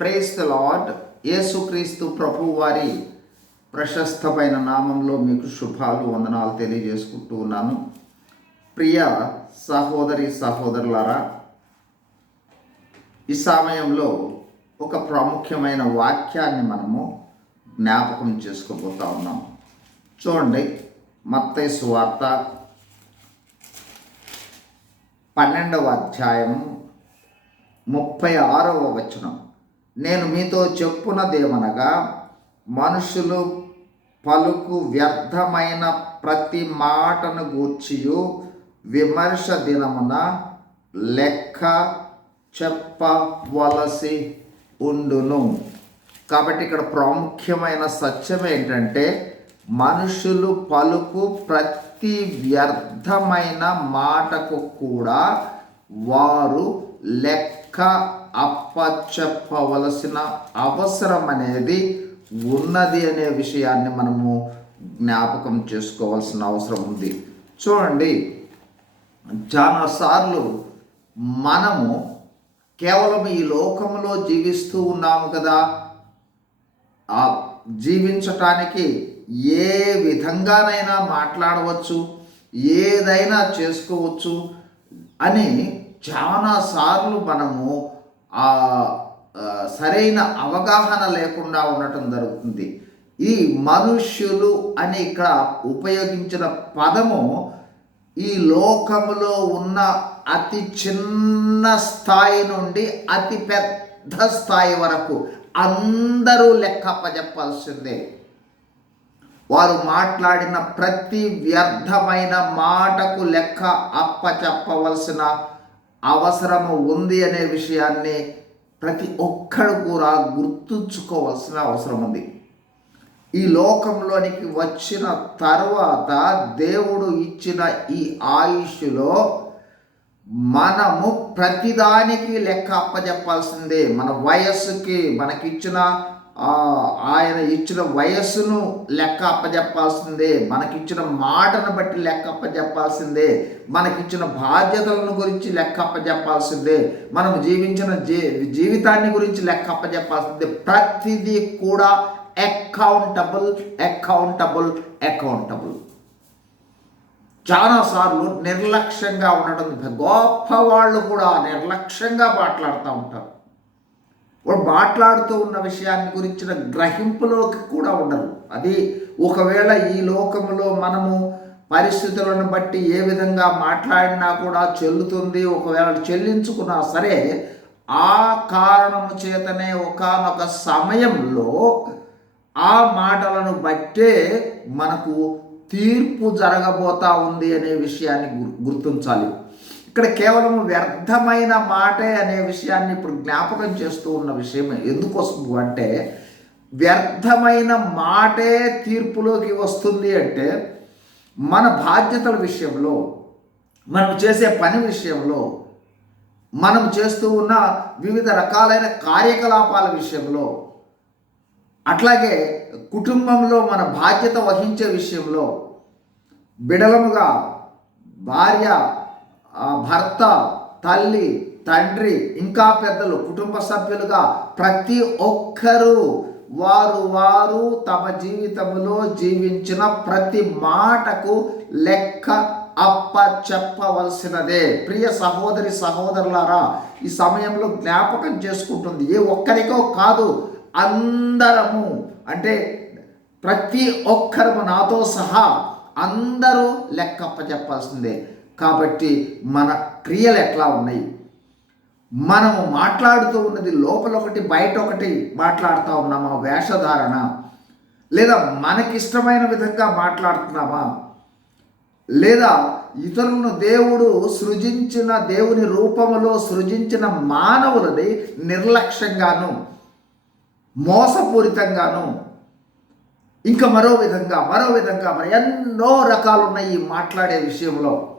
Praise the lord యేసుక్రీస్తు ప్రభు వారి ప్రశస్తమైన నామంలో మీకు శుభాలు వందనాలు తెలియజేసుకుంటూ ఉన్నాను. ప్రియ సహోదరి సహోదరులారా ఈ సమయంలో ఒక ప్రాముఖ్యమైన వాక్యాన్ని మనము జ్ఞాపకం చేసుకోబోతా ఉన్నాం. చూడండి మత్తై సువార్త పన్నెండవ అధ్యాయం ముప్పై ఆరవ వచనం. నేను మీతో చెప్పునదేమనగా మనుషులు పలుకు వ్యర్థమైన ప్రతి మాటను గూర్చియు విమర్శ దినమున లెక్క చెప్పవలసి ఉండును. కాబట్టి ఇక్కడ ప్రాముఖ్యమైన సత్యం ఏంటంటే మనుషులు పలుకు ప్రతి వ్యర్థమైన మాటకు కూడా వారు లెక్క అప్పచెప్పవలసిన అవసరం అనేది ఉన్నది అనే విషయాన్ని మనము జ్ఞాపకం చేసుకోవాల్సిన అవసరం ఉంది. చూడండి చాలాసార్లు మనము కేవలం ఈ లోకంలో జీవిస్తూ ఉన్నాము కదా. ఆ జీవించటానికి ఏ విధంగానైనా మాట్లాడవచ్చు ఏదైనా చేసుకోవచ్చు అని చాలాసార్లు మనము ఆ సరైన అవగాహన లేకుండా ఉండటం జరుగుతుంది. ఈ మనుష్యులు అని ఇక్కడ ఉపయోగించిన పదము ఈ లోకములో ఉన్న అతి చిన్న స్థాయి నుండి అతి పెద్ద స్థాయి వరకు అందరూ లెక్కప్పజెప్పాల్సిందే వారు మాట్లాడిన ప్రతి వ్యర్థమైన మాటకు లెక్క అప్పచెప్పవలసిన అవసరము ఉంది అనే విషయాన్ని ప్రతి ఒక్కరు కూడా గుర్తుంచుకోవాల్సిన అవసరం ఉంది. ఈ లోకంలోనికి వచ్చిన తర్వాత దేవుడు ఇచ్చిన ఈ ఆయుష్లో మనము ప్రతిదానికి లెక్క అప్పచెప్పాల్సిందే మన వయస్సుకి మనకిచ్చిన ఆయన ఇచ్చిన వయస్సును లెక్క అప్పజెప్పాల్సిందే. మనకిచ్చిన మాటను బట్టి లెక్క అప్పజెప్పాల్సిందే. మనకిచ్చిన బాధ్యతలను గురించి లెక్క అప్పచెప్పాల్సిందే మనం జీవించిన జీ జీవితాన్ని గురించి లెక్క అప్పచెప్పాల్సిందే ప్రతిదీ కూడా అకౌంటబుల్ అకౌంటబుల్ అకౌంటబుల్ చాలాసార్లు నిర్లక్ష్యంగా ఉండడం గొప్ప వాళ్ళు కూడా నిర్లక్ష్యంగా మాట్లాడుతూ ఉంటారు. వాడు మాట్లాడుతూ ఉన్న విషయాన్ని గురించిన గ్రహింపులోకి కూడా ఉండరు. అది ఒకవేళ ఈ లోకంలో మనము పరిస్థితులను బట్టి ఏ విధంగా మాట్లాడినా కూడా చెల్లుతుంది ఒకవేళ చెల్లించుకున్నా సరే ఆ కారణము చేతనే ఒకనొక సమయంలో ఆ మాటలను బట్టే మనకు తీర్పు జరగబోతా ఉంది అనే విషయాన్ని గుర్తించాలి. ఇక్కడ కేవలం వ్యర్థమైన మాటే అనే విషయాన్ని ఇప్పుడు జ్ఞాపకం చేస్తూ ఉన్న విషయం ఎందుకోసం అంటే వ్యర్థమైన మాటే తీర్పులోకి వస్తుంది అంటే మన బాధ్యతల విషయంలో మనం చేసే పని విషయంలో మనం చేస్తూ ఉన్న వివిధ రకాలైన కార్యకలాపాల విషయంలో అట్లాగే కుటుంబంలో మన బాధ్యత వహించే విషయంలో బిడలముగా భార్య భర్త తల్లి తండ్రి ఇంకా పెద్దలు కుటుంబ సభ్యులుగా ప్రతి ఒక్కరూ వారు వారు తమ జీవితంలో జీవించిన ప్రతి మాటకు లెక్క అప్ప చెప్పవలసినదే ప్రియ సహోదరి సహోదరులారా ఈ సమయంలో జ్ఞాపకం చేసుకుంటుంది. ఏ ఒక్కరికో కాదు అందరము. అంటే ప్రతి ఒక్కరము నాతో సహా అందరూ లెక్కప్ప చెప్పాల్సిందే కాబట్టి మన క్రియలు ఎట్లా ఉన్నాయి? మనము మాట్లాడుతూ ఉన్నది లోపల ఒకటి బయట ఒకటి మాట్లాడుతూ ఉన్నామా? వేషధారణ. లేదా మనకిష్టమైన విధంగా మాట్లాడుతున్నామా? లేదా ఇతరులను దేవుడు సృజించిన దేవుని రూపములో సృజించిన మానవులని నిర్లక్ష్యంగాను మోసపూరితంగాను ఇంకా మరో విధంగా మరో విధంగా మరి ఎన్నో రకాలు ఉన్నాయి మాట్లాడే విషయంలో.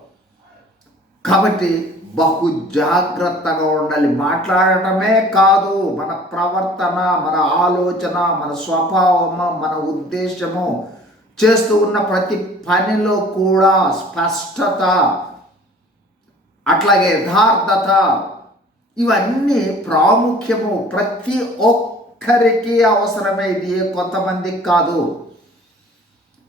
కాబట్టి బహు జాగ్రత్తగా ఉండాలి. మాట్లాడటమే కాదు మన ప్రవర్తన మన ఆలోచన మన స్వభావము మన ఉద్దేశము చేస్తూ ఉన్న ప్రతి పనిలో కూడా స్పష్టత అట్లాగే యథార్థత ఇవన్నీ ప్రాముఖ్యము. ప్రతి ఒక్కరికి అవసరమే ఇది కొంతమందికి కాదు.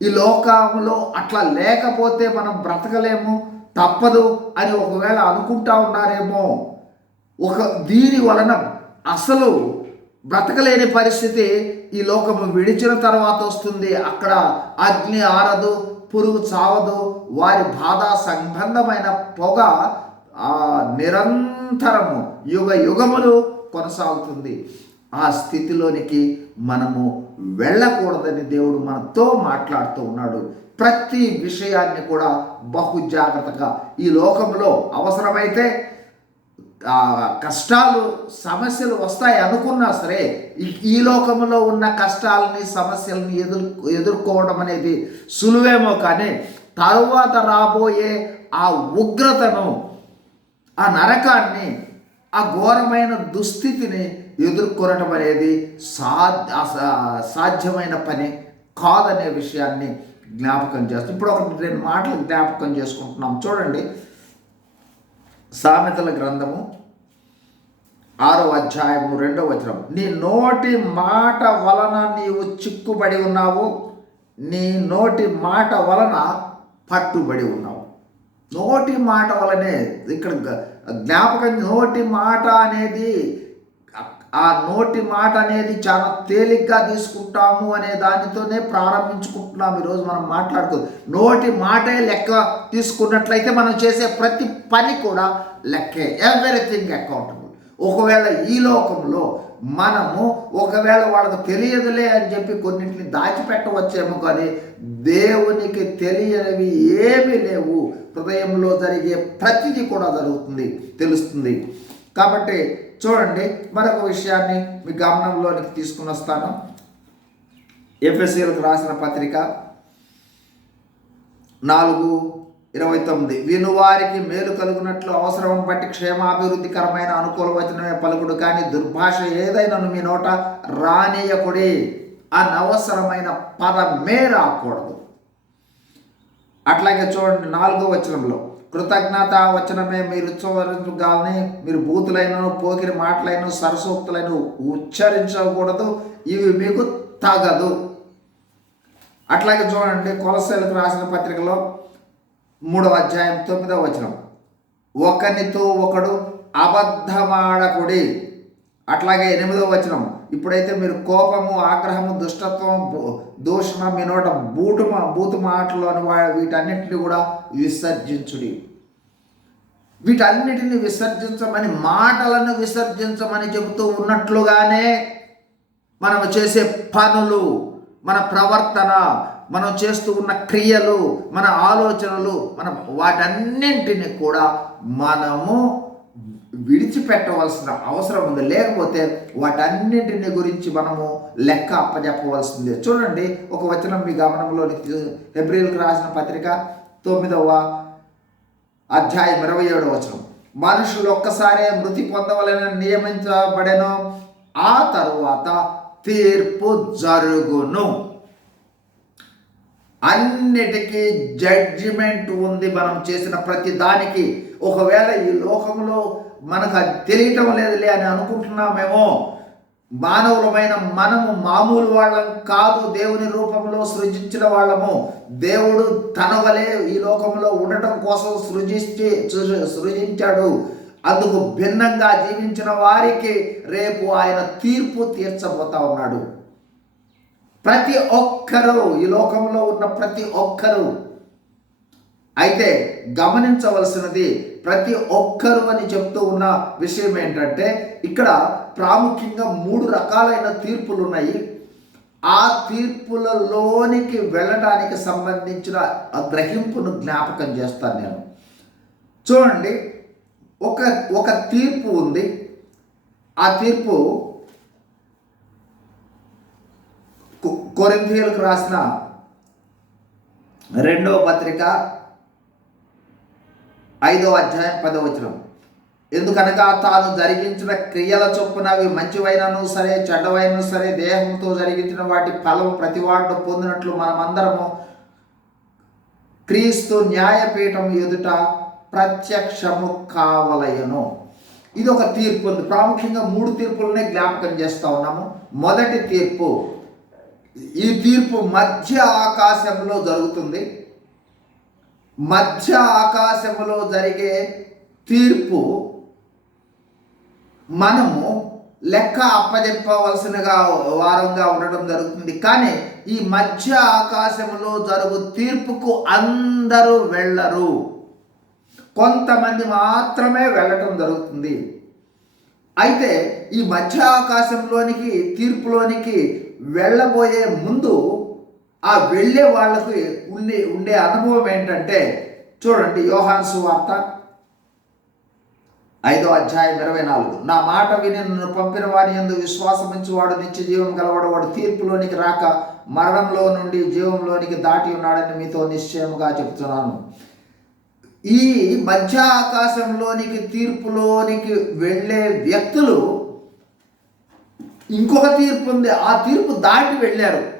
ఈ లోకంలో అట్లా లేకపోతే మనం బ్రతకలేము. తప్పదు అని ఒకవేళ అనుకుంటా ఉన్నారేమో ఒక దీని వలన అసలు బ్రతకలేని పరిస్థితి ఈ లోకము విడిచిన తర్వాత వస్తుంది. అక్కడ అగ్ని ఆరదు పురుగు చావదు వారి బాధ సంబంధమైన పొగ ఆ నిరంతరము యుగ యుగములు కొనసాగుతుంది. ఆ స్థితిలోనికి మనము వెళ్ళకూడదని దేవుడు మనతో మాట్లాడుతూ ఉన్నాడు. ప్రతి విషయాన్ని కూడా బహు జాగ్రత్తగా ఈ లోకంలో అవసరమైతే కష్టాలు సమస్యలు వస్తాయి అనుకున్నా సరే ఈ- లోకంలో ఉన్న కష్టాలని సమస్యలని ఎదుర్ ఎదుర్కోవడం అనేది సులువేమో కానీ తరువాత రాబోయే ఆ ఉగ్రతను ఆ నరకాన్ని ఆ ఘోరమైన దుస్థితిని ఎదుర్కొనటం అనేది సాధ్యమైన పని కాదనే విషయాన్ని జ్ఞాపకం చేస్తాం ఇప్పుడు ఒక రెండు మాటలు జ్ఞాపకం చేసుకుంటున్నాం. చూడండి. సామెతల గ్రంథము ఆరో అధ్యాయము రెండో వచనం. నీ నోటి మాట వలన నీవు చిక్కుబడి ఉన్నావు. నీ నోటి మాట వలన పట్టుబడి ఉన్నావు. నోటి మాట వలనే ఇక్కడ జ్ఞాపకం నోటి మాట అనేది ఆ నోటి మాట అనేది చాలా తేలిగ్గా తీసుకుంటాము అనే దానితోనే ప్రారంభించుకుంటున్నాం. ఈరోజు మనం మాట్లాడుకో నోటి మాటే లెక్క తీసుకున్నట్లయితే మనం చేసే ప్రతి పని కూడా లెక్కే. ఎవ్రీథింగ్ అకౌంటబుల్ ఒకవేళ ఈ లోకంలో మనము ఒకవేళ వాళ్ళకి తెలియదులే అని చెప్పి కొన్నింటిని దాచిపెట్టవచ్చేమో కానీ దేవునికి తెలియనివి ఏమీ లేవు. హృదయంలో జరిగే ప్రతిదీ కూడా జరుగుతుంది తెలుస్తుంది. కాబట్టి చూడండి మరొక విషయాన్ని మీ గమనంలోనికి తీసుకుని వస్తాను. ఎఫ్ఎస్సీలకు రాసిన పత్రిక నాలుగు ఇరవై తొమ్మిది. వినువారికి మేలు కలుగునట్లు అవసరం బట్టి క్షేమాభివృద్ధికరమైన అనుకూల వచనమే పలుకుడు కానీ దుర్భాష ఏదైనాను మీ నోట రానియకుడి అనవసరమైన పదమే రాకూడదు అట్లాగే చూడండి నాలుగో వచనంలో కృతజ్ఞత వచనమే మీరు కానీ మీరు బూతులైనను పోకిరి మాటలైన సరసోక్తులైన ఉచ్చరించకూడదు. ఇవి మీకు తగదు. అట్లాగే చూడండి కొలసేలకు రాసిన పత్రికలో మూడవ అధ్యాయం తొమ్మిదవ వచనం. ఒకనితో ఒకడు అబద్ధమాడకుడి. అట్లాగే ఎనిమిదో వచనం. ఇప్పుడైతే మీరు కోపము ఆగ్రహము దుష్టత్వం దూషణ మీ నోట బూటు మా బూతు మాటలు వా- వీటన్నిటిని కూడా విసర్జించుడి. వీటన్నిటిని విసర్జించమని మాటలను విసర్జించమని చెబుతూ ఉన్నట్లుగానే మనం చేసే పనులు మన ప్రవర్తన మనం చేస్తూ ఉన్న క్రియలు మన ఆలోచనలు మన వాటన్నింటిని కూడా మనము విడిచిపెట్టవలసిన అవసరం ఉంది. లేకపోతే వాటన్నింటిని గురించి మనము లెక్క అప్పజెప్పవలసింది. చూడండి ఒక వచనం మీ గమనంలోని ఏప్రిల్కి రాసిన పత్రిక తొమ్మిదవ అధ్యాయం ఇరవై ఏడవ వచనం. మనుషులు ఒక్కసారే మృతి పొందవలని నియమించబడెను. ఆ తరువాత తీర్పు జరుగును. అన్నిటికీ జడ్జిమెంట్ ఉంది మనం చేసిన ప్రతి దానికి. ఒకవేళ ఈ లోకంలో మనకు అది తెలియటం లేదులే అని అనుకుంటున్నామేమో. మానవులమైన మనము మామూలు వాళ్ళం కాదు దేవుని రూపంలో సృజించిన వాళ్ళము. దేవుడు తన వలె ఈ లోకంలో ఉండటం కోసం సృజించి సృజించాడు. అందుకు భిన్నంగా జీవించిన వారికి రేపు ఆయన తీర్పు తీర్చబోతా ఉన్నాడు. ప్రతి ఒక్కరూ ఈ లోకంలో ఉన్న ప్రతి ఒక్కరూ అయితే గమనించవలసినది ప్రతి ఒక్కరు అని చెప్తూ ఉన్న విషయం ఏంటంటే ఇక్కడ ప్రాముఖ్యంగా మూడు రకాలైన తీర్పులు ఉన్నాయి ఆ తీర్పులలోనికి వెళ్ళడానికి సంబంధించిన ఆ గ్రహింపును జ్ఞాపకం చేస్తాను నేను. చూడండి ఒక ఒక తీర్పు ఉంది. ఆ తీర్పు కొ- కొరింథీయులకు రాసిన రెండవ పత్రిక ఐదవ అధ్యాయం పదవ వచనం. ఎందుకనగా తాను జరిగించిన క్రియల చొప్పున అవి మంచివైనను సరే చెడ్డవైనను సరే దేహంతో జరిగించిన వాటి ఫలం ప్రతివాడు పొందినట్లు మనమందరము క్రీస్తు న్యాయపీఠం ఎదుట ప్రత్యక్షము కావలయను. ఇది ఒక తీర్పు. ఉంది ప్రాముఖ్యంగా మూడు తీర్పులనే జ్ఞాపకం చేస్తూ ఉన్నాము. మొదటి తీర్పు ఈ తీర్పు మధ్య ఆకాశంలో జరుగుతుంది. మధ్య ఆకాశంలో జరిగే తీర్పు మనము లెక్క అప్పజెప్పవలసినగా వారంగా ఉండడం జరుగుతుంది. కానీ ఈ మధ్య ఆకాశంలో జరుగు తీర్పుకు అందరూ వెళ్ళరు. కొంతమంది మాత్రమే వెళ్ళటం జరుగుతుంది. అయితే ఈ మధ్య ఆకాశంలోనికి తీర్పులోనికి వెళ్ళబోయే ముందు ఆ వెళ్ళే వాళ్ళకి ఉండే ఉండే అనుభవం ఏంటంటే చూడండి యోహాన్ సువార్త ఐదో అధ్యాయం ఇరవై నాలుగు. నా మాట విని నన్ను పంపిన వారి ఎందు విశ్వాసం వాడు నిత్య జీవం గలవాడు వాడు తీర్పులోనికి రాక మరణంలో నుండి జీవంలోనికి దాటి ఉన్నాడని మీతో నిశ్చయముగా చెప్తున్నాను ఈ మధ్య ఆకాశంలోనికి తీర్పులోనికి వెళ్ళే వ్యక్తులు ఇంకొక తీర్పు ఉంది. ఆ తీర్పు దాటి వెళ్ళారు.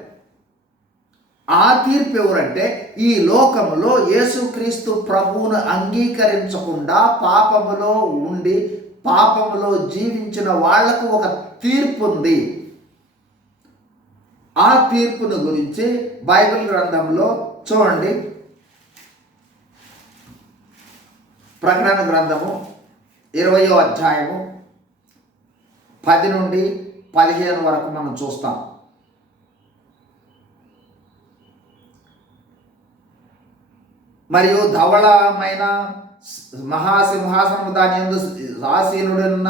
ఆ తీర్పు ఎవరంటే ఈ లోకంలో యేసుక్రీస్తు ప్రభువును అంగీకరించకుండా పాపములో ఉండి పాపములో జీవించిన వాళ్ళకు ఒక తీర్పు ఉంది. ఆ తీర్పును గురించి బైబిల్ గ్రంథంలో చూడండి. ప్రకటన గ్రంథము ఇరవయో అధ్యాయము పది నుండి పదిహేను వరకు మనం చూస్తాం. మరియు ధవళమైన మహాసింహాసనము దాని ఎందు ఆసీనుడున్న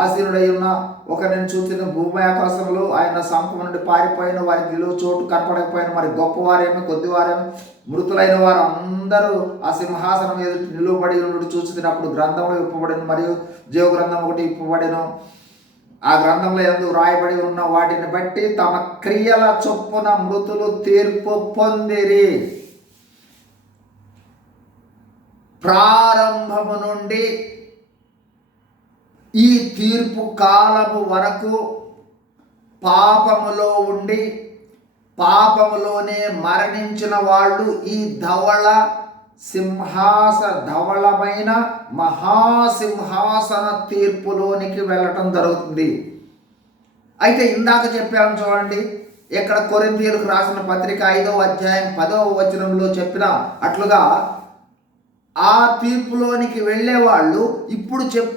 ఆసీనుడై ఉన్న ఒక నేను చూసిన భూమి ఆకాశంలో ఆయన సంపం నుండి పారిపోయిన వారికి నిలువ చోటు కనపడకపోయిన మరి గొప్పవారేమి కొద్దివారేమి మృతులైన వారు అందరూ ఆ సింహాసనం ఎదుటి నిలువబడి ఉండి చూసినప్పుడు గ్రంథంలో ఇప్పబడిన మరియు జీవ గ్రంథం ఒకటి ఇప్పబడిను. ఆ గ్రంథంలో ఎందుకు రాయబడి ఉన్న వాటిని బట్టి తమ క్రియల చొప్పున మృతులు తీర్పు పొందిరి. ప్రారంభము నుండి ఈ తీర్పు కాలము వరకు పాపములో ఉండి పాపములోనే మరణించిన వాళ్ళు ఈ ధవళ సింహాస ధవళమైన మహాసింహాసన తీర్పులోనికి వెళ్ళటం జరుగుతుంది. అయితే ఇందాక చెప్పాము చూడండి ఇక్కడ కొరింతీయులకు రాసిన పత్రిక ఐదవ అధ్యాయం పదవ వచనంలో చెప్పిన అట్లుగా ఆ తీర్పులోనికి వెళ్ళే వాళ్ళు ఇప్పుడు చెప్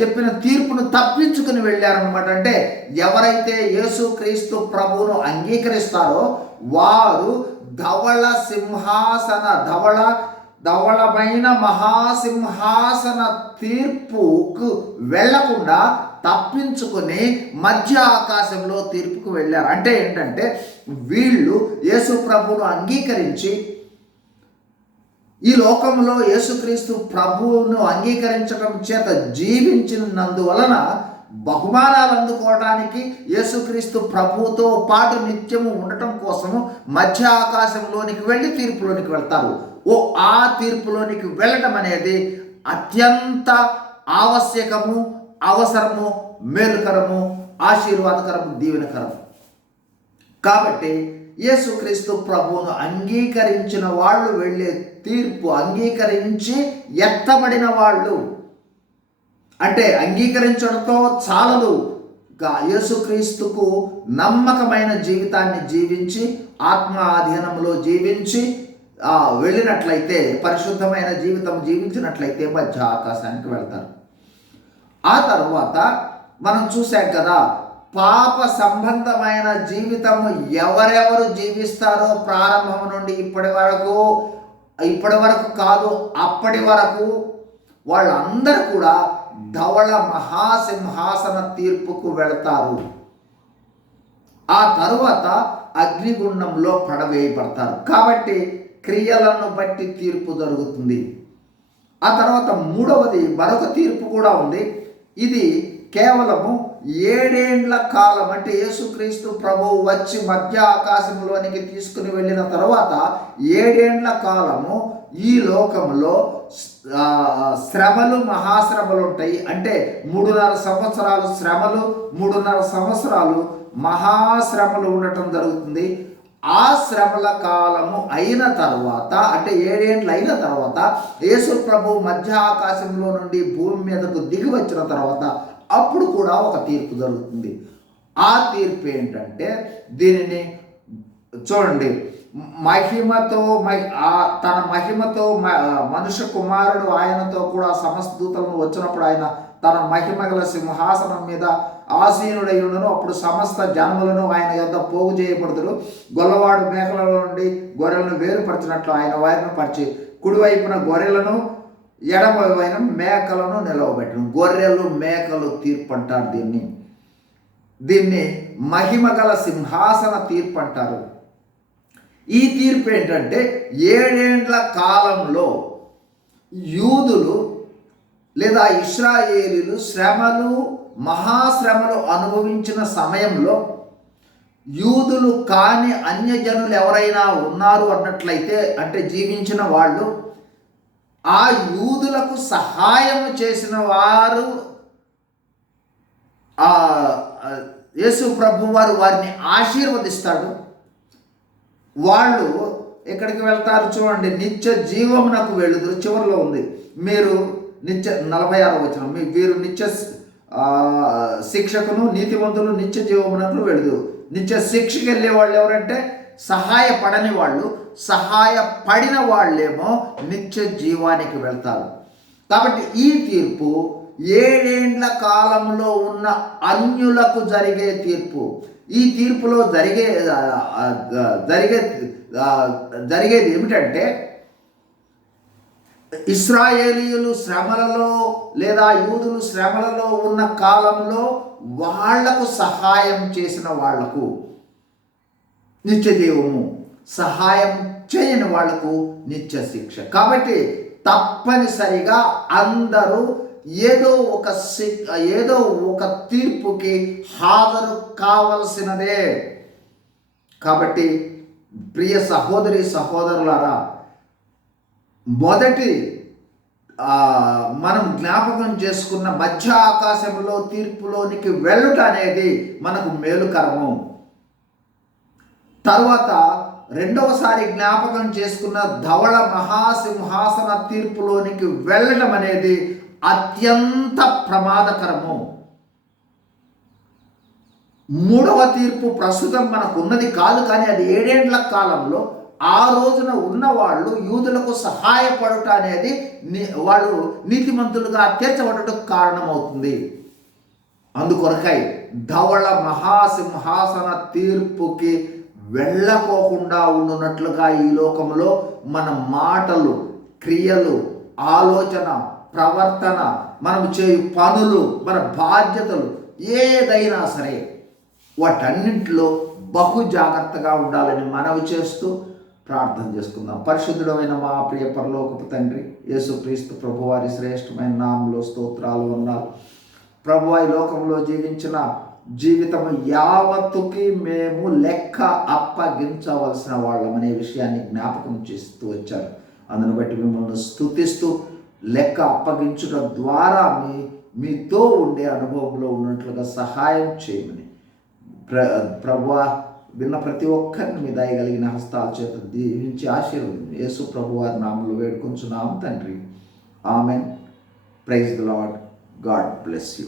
చెప్పిన తీర్పును తప్పించుకుని వెళ్ళారనమాట అంటే ఎవరైతే యేసుక్రీస్తు ప్రభువును అంగీకరిస్తారో వారు ధవళ సింహాసన ధవళ ధవళమైన మహాసింహాసన తీర్పుకు వెళ్ళకుండా తప్పించుకుని మధ్య ఆకాశంలో తీర్పుకు వెళ్ళారు. అంటే ఏంటంటే వీళ్ళు యేసు ప్రభువును అంగీకరించి ఈ లోకంలో యేసుక్రీస్తు ప్రభువును అంగీకరించడం చేత జీవించినందువలన బహుమానాలు అందుకోవడానికి యేసుక్రీస్తు ప్రభువుతో పాటు నిత్యము ఉండటం కోసము మధ్య ఆకాశంలోనికి వెళ్ళి తీర్పులోనికి వెళ్తారు. ఓ ఆ తీర్పులోనికి వెళ్ళటం అనేది అత్యంత ఆవశ్యకము అవసరము మేలుకరము ఆశీర్వాదకరము దీవెనకరము. కాబట్టి యేసుక్రీస్తు ప్రభువును అంగీకరించిన వాళ్ళు వెళ్ళే తీర్పు అంగీకరించి ఎత్తబడిన వాళ్ళు. అంటే అంగీకరించడంతో చాలదు. యేసుక్రీస్తుకు నమ్మకమైన జీవితాన్ని జీవించి ఆత్మ ఆధీనంలో జీవించి వెళ్ళినట్లయితే పరిశుద్ధమైన జీవితం జీవించినట్లయితే మధ్య ఆకాశానికి వెళ్తారు. ఆ తర్వాత మనం చూసాం కదా పాప సంబంధమైన జీవితము ఎవరెవరు జీవిస్తారో ప్రారంభం నుండి ఇప్పటి వరకు ఇప్పటి వరకు కాదు అప్పటి వరకు వాళ్ళందరూ కూడా ధవళ మహాసింహాసన తీర్పుకు వెళతారు. ఆ తరువాత అగ్నిగుండంలో పడవేయబడతారు. కాబట్టి క్రియలను బట్టి తీర్పు జరుగుతుంది. ఆ తర్వాత మూడవది మరొక తీర్పు కూడా ఉంది. ఇది కేవలము ఏడేండ్ల కాలం అంటే యేసుక్రీస్తు ప్రభువు వచ్చి మధ్య ఆకాశంలోనికి తీసుకుని వెళ్ళిన తర్వాత ఏడేండ్ల కాలము ఈ లోకంలో శ్రమలు మహాశ్రమలు ఉంటాయి. అంటే మూడున్నర సంవత్సరాలు శ్రమలు మూడున్నర సంవత్సరాలు మహాశ్రమలు ఉండటం జరుగుతుంది. ఆ శ్రమల కాలము అయిన తర్వాత అంటే ఏడేండ్లు అయిన తర్వాత యేసు ప్రభు మధ్య ఆకాశంలో నుండి భూమి మీదకు దిగి వచ్చిన తర్వాత అప్పుడు కూడా ఒక తీర్పు జరుగుతుంది. ఆ తీర్పు ఏంటంటే దీనిని చూడండి. మహిమతో మహి- ఆ తన మహిమతో మ- మనుష్య కుమారుడు ఆయనతో కూడా సమస్త దూతలను వచ్చినప్పుడు ఆయన తన మహిమ గల సింహాసనం మీద ఆసీనుడై అప్పుడు సమస్త జన్మలను ఆయన యొద్ద పోగు చేయబడుతుడు గొల్లవాడు మేకల నుండి గొర్రెలను వేరుపరిచినట్లు ఆయన వారిని పరిచి కుడివైపున గొర్రెలను ఎడమవైన మేకలను నిలవబెట్టడం. గొర్రెలు మేకలు తీర్పు అంటారు దీన్ని దీన్ని మహిమగల సింహాసన తీర్పు అంటారు ఈ తీర్పు ఏంటంటే ఏడేండ్ల కాలంలో యూదులు లేదా ఇస్రాయేలీలు శ్రమలు మహాశ్రమలు అనుభవించిన సమయంలో యూదులు కాని అన్యజనులు ఎవరైనా ఉన్నారు అన్నట్లయితే అంటే జీవించిన వాళ్ళు ఆ యూదులకు సహాయం చేసిన వారు ఆ యేసు ప్రభు వారు వారిని ఆశీర్వదిస్తాడు. వాళ్ళు ఎక్కడికి వెళ్తారు చూడండి నిత్య జీవమునకు వెళుదురు చివరిలో ఉంది మీరు నిత్య నలభై ఆరో వచ్చిన మీ వీరు నిత్య శిక్షకును నీతివంతులు నిత్య జీవమునకు వెళుదురు నిత్య శిక్షకు వెళ్ళే వాళ్ళు ఎవరంటే సహాయపడని వాళ్ళు సహాయపడిన వాళ్ళేమో నిత్య జీవానికి వెళ్తారు. కాబట్టి ఈ తీర్పు ఏడేండ్ల కాలంలో ఉన్న అన్యులకు జరిగే తీర్పు. ఈ తీర్పులో జరిగే జరిగే జరిగేది ఏమిటంటే ఇస్రాయేలీయులు శ్రమలలో లేదా యూదులు శ్రమలలో ఉన్న కాలంలో వాళ్ళకు సహాయం చేసిన వాళ్ళకు నిత్య జీవము సహాయం చేయని వాళ్ళకు నిత్య శిక్ష. కాబట్టి తప్పనిసరిగా అందరూ ఏదో ఒక ఏదో ఒక తీర్పుకి హాజరు కావలసినదే. కాబట్టి ప్రియ సహోదరి సహోదరులారా మొదటి మనం జ్ఞాపకం చేసుకున్న మధ్య ఆకాశంలో తీర్పులోనికి వెళ్ళుట అనేది మనకు మేలుకరము. తర్వాత రెండవసారి జ్ఞాపకం చేసుకున్న ధవళ మహాసింహాసన తీర్పులోనికి వెళ్ళడం అనేది అత్యంత ప్రమాదకరము. మూడవ తీర్పు ప్రస్తుతం మనకు ఉన్నది కాదు కానీ అది ఏడేండ్ల కాలంలో ఆ రోజున ఉన్నవాళ్ళు యూదులకు సహాయపడుట అనేది ని- వాళ్ళు నీతిమంతులుగా తీర్చబడటం కారణమవుతుంది. అందుకొరకై ధవళ మహాసింహాసన తీర్పుకి వెళ్ళకోకుండా ఉండునట్లుగా ఈ లోకంలో మన మాటలు క్రియలు ఆలోచన ప్రవర్తన మనం చేయు పనులు మన బాధ్యతలు ఏదైనా సరే వాటన్నింటిలో బహు జాగ్రత్తగా ఉండాలని మనవి చేస్తూ ప్రార్థన చేసుకుందాం. పరిశుద్ధుడమైన మా ప్రియ పరలోకపు తండ్రి యేసుక్రీస్తు ప్రభువారి శ్రేష్టమైన నామంలో స్తోత్రాలు ఉన్నారు ప్రభు ఈ లోకంలో జీవించిన జీవితం యావత్తుకి మేము లెక్క అప్పగించవలసిన వాళ్ళమనే విషయాన్ని జ్ఞాపకం చేస్తూ వచ్చారు. అందును బట్టి మిమ్మల్ని స్థుతిస్తూ లెక్క అప్పగించుట ద్వారా మీ మీతో ఉండే అనుభవంలో ఉన్నట్లుగా సహాయం చేయమని. ప్ర ప్రభు విన్న ప్రతి ఒక్కరిని మీ దయగలిగిన హస్తాల చేత దీవించి ఆశీర్వదం యేసు ప్రభు వారి నామంలో వేడుకొంచున్నాము తండ్రి. Amen. Praise the lord god bless you.